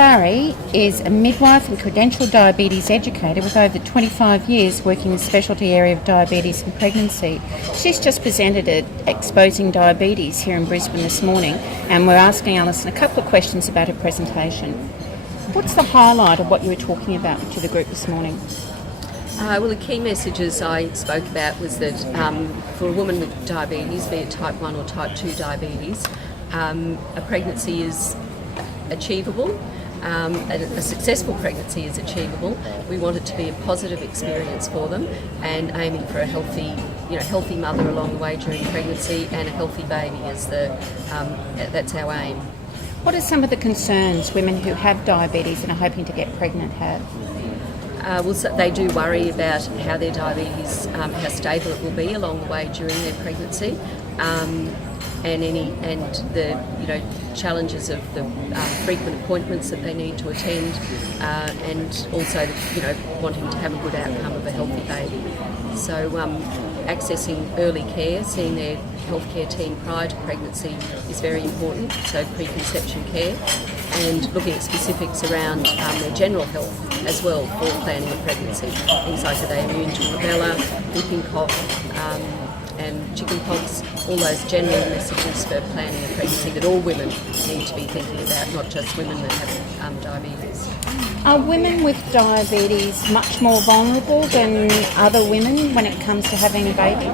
Barry is a midwife and credentialled diabetes educator with over 25 years working in the specialty area of diabetes and pregnancy. She's just presented at Exposing Diabetes here in Brisbane this morning, and we're asking Alison a couple of questions about her presentation. What's the highlight of what you were talking about to the group this morning? Well, the key messages I spoke about was that for a woman with diabetes, be it type 1 or type 2 diabetes, a pregnancy is achievable. A successful pregnancy is achievable. We want it to be a positive experience for them, and aiming for a healthy mother along the way during pregnancy and a healthy baby that's our aim. What are some of the concerns women who have diabetes and are hoping to get pregnant have? So they do worry about how their diabetes, how stable it will be along the way during their pregnancy, and the challenges of the frequent appointments that they need to attend, and also wanting to have a good outcome of a healthy baby. So accessing early care, seeing their healthcare team prior to pregnancy is very important. So preconception care, and looking at specifics around their general health as well for planning a pregnancy. Things like, are they immune to rubella, whooping cough, and chickenpox, all those general messages for planning a pregnancy that all women need to be thinking about, not just women that have diabetes. Are women with diabetes much more vulnerable than other women when it comes to having a baby?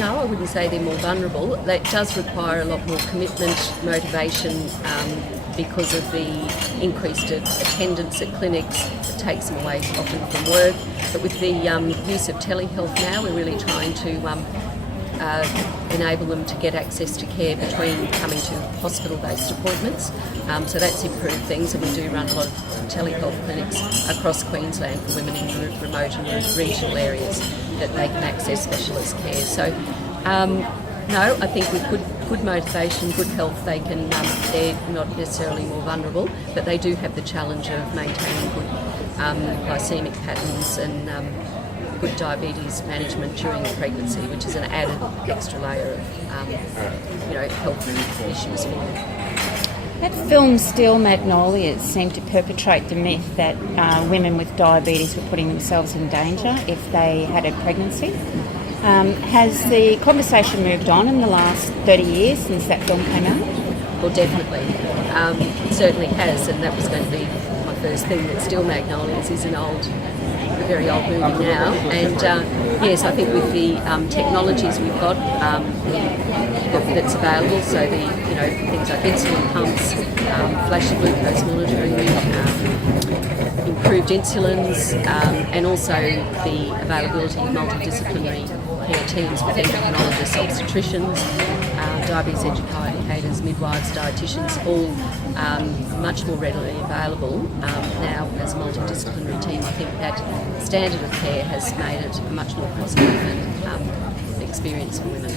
No, I wouldn't say they're more vulnerable. That does require a lot more commitment, motivation, because of the increased attendance at clinics. It takes them away often from work. But with the use of telehealth now, we're really trying to enable them to get access to care between coming to hospital-based appointments. So that's improved things, and we do run a lot of telehealth clinics across Queensland for women in remote and regional areas that they can access specialist care. So no, I think with good motivation, good health, they're not necessarily more vulnerable, but they do have the challenge of maintaining good glycemic patterns and good diabetes management during the pregnancy, which is an added extra layer of health issues for them. That film Steel Magnolias seemed to perpetrate the myth that women with diabetes were putting themselves in danger if they had a pregnancy. Has the conversation moved on in the last 30 years since that film came out? Well, definitely. It certainly has, and that was going to be my first thing, that Steel Magnolias is a very old movie now. And yes, I think with the technologies we've got that's available, so the things like insulin pumps, flash glucose monitoring, improved insulins, and also the availability of multidisciplinary care teams with endocrinologists, obstetricians, diabetes educators, midwives, dietitians, all much more readily available now as a multidisciplinary team. I think that standard of care has made it a much more positive experience for women.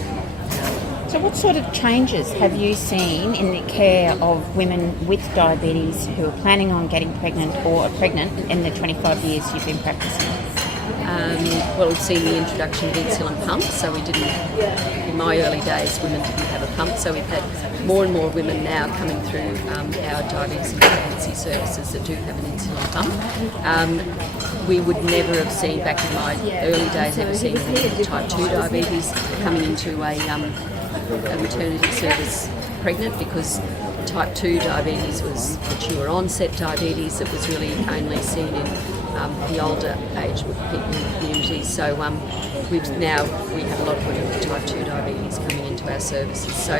So what sort of changes have you seen in the care of women with diabetes who are planning on getting pregnant or are pregnant in the 25 years you've been practicing? Well, we've seen the introduction of insulin pumps, so we didn't, in my early days, women didn't have a pump, so we've had more and more women now coming through our diabetes and pregnancy services that do have an insulin pump. We would never have seen, back in my early days, ever seen type 2 diabetes coming into a maternity service pregnant, because type 2 diabetes was mature onset diabetes that was really only seen in the older age with people in the community. So we have a lot of women with type 2 diabetes coming into our services. So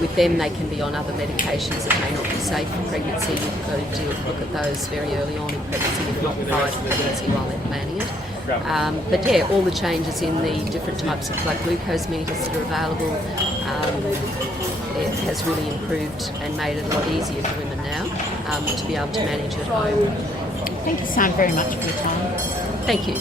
with them, they can be on other medications that may not be safe for pregnancy. We've got to look at those very early on in pregnancy, if not prior to pregnancy, while they're planning it. But yeah, all the changes in the different types of blood glucose meters that are available, it has really improved and made it a lot easier for women now to be able to manage at home. Thank you so very much for your time. Thank you.